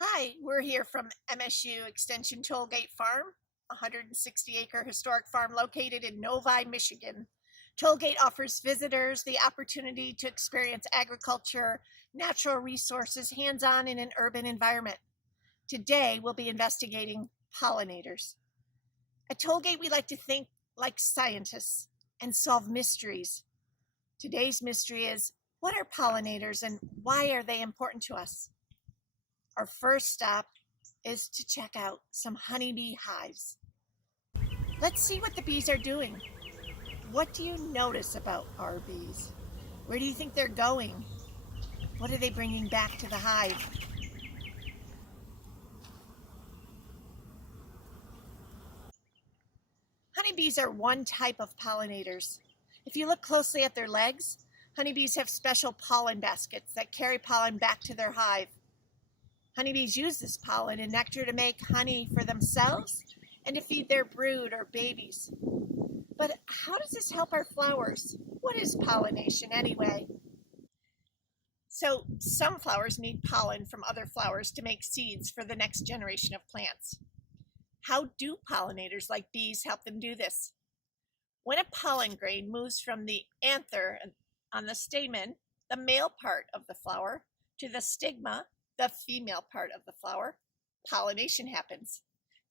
Hi, we're here from MSU Extension Tollgate Farm, a 160-acre historic farm located in Novi, Michigan. Tollgate offers visitors the opportunity to experience agriculture, natural resources, hands-on in an urban environment. Today, we'll be investigating pollinators. At Tollgate, we like to think like scientists and solve mysteries. Today's mystery is, what are pollinators and why are they important to us? Our first stop is to check out some honeybee hives. Let's see what the bees are doing. What do you notice about our bees? Where do you think they're going? What are they bringing back to the hive? Honeybees are one type of pollinators. If you look closely at their legs, honeybees have special pollen baskets that carry pollen back to their hive. Honeybees use this pollen and nectar to make honey for themselves and to feed their brood or babies. But how does this help our flowers? What is pollination anyway? So some flowers need pollen from other flowers to make seeds for the next generation of plants. How do pollinators like bees help them do this? When a pollen grain moves from the anther on the stamen, the male part of the flower, to the stigma, the female part of the flower, pollination happens.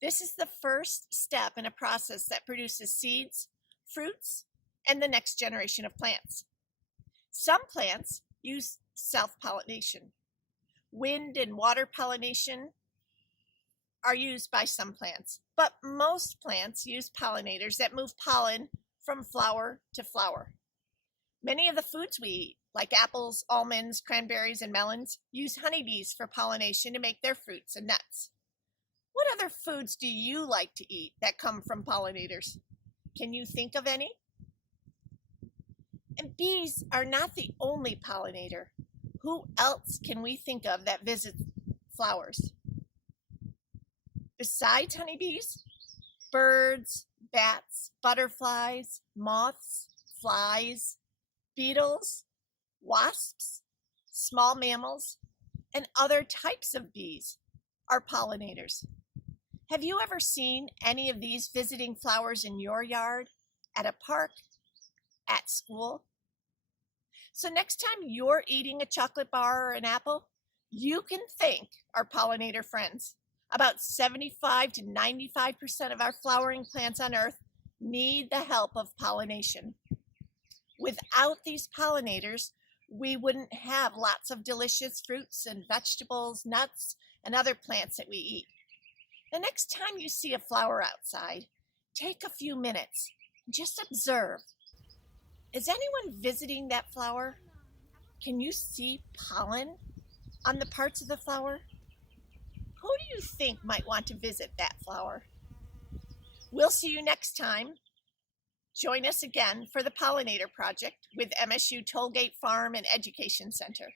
This is the first step in a process that produces seeds, fruits, and the next generation of plants. Some plants use self-pollination. Wind and water pollination are used by some plants, but most plants use pollinators that move pollen from flower to flower. Many of the foods we eat, like apples, almonds, cranberries, and melons, use honeybees for pollination to make their fruits and nuts. What other foods do you like to eat that come from pollinators? Can you think of any? And bees are not the only pollinator. Who else can we think of that visits flowers? Besides honeybees, birds, bats, butterflies, moths, flies, beetles, wasps, small mammals, and other types of bees are pollinators. Have you ever seen any of these visiting flowers in your yard, at a park, at school? So next time you're eating a chocolate bar or an apple, you can thank our pollinator friends. About 75 to 95% of our flowering plants on Earth need the help of pollination. Without these pollinators, we wouldn't have lots of delicious fruits and vegetables, nuts, and other plants that we eat. The next time you see a flower outside, take a few minutes and just observe. Is anyone visiting that flower? Can you see pollen on the parts of the flower? Who do you think might want to visit that flower? We'll see you next time. Join us again for the Pollinator Project with MSU Tollgate Farm and Education Center.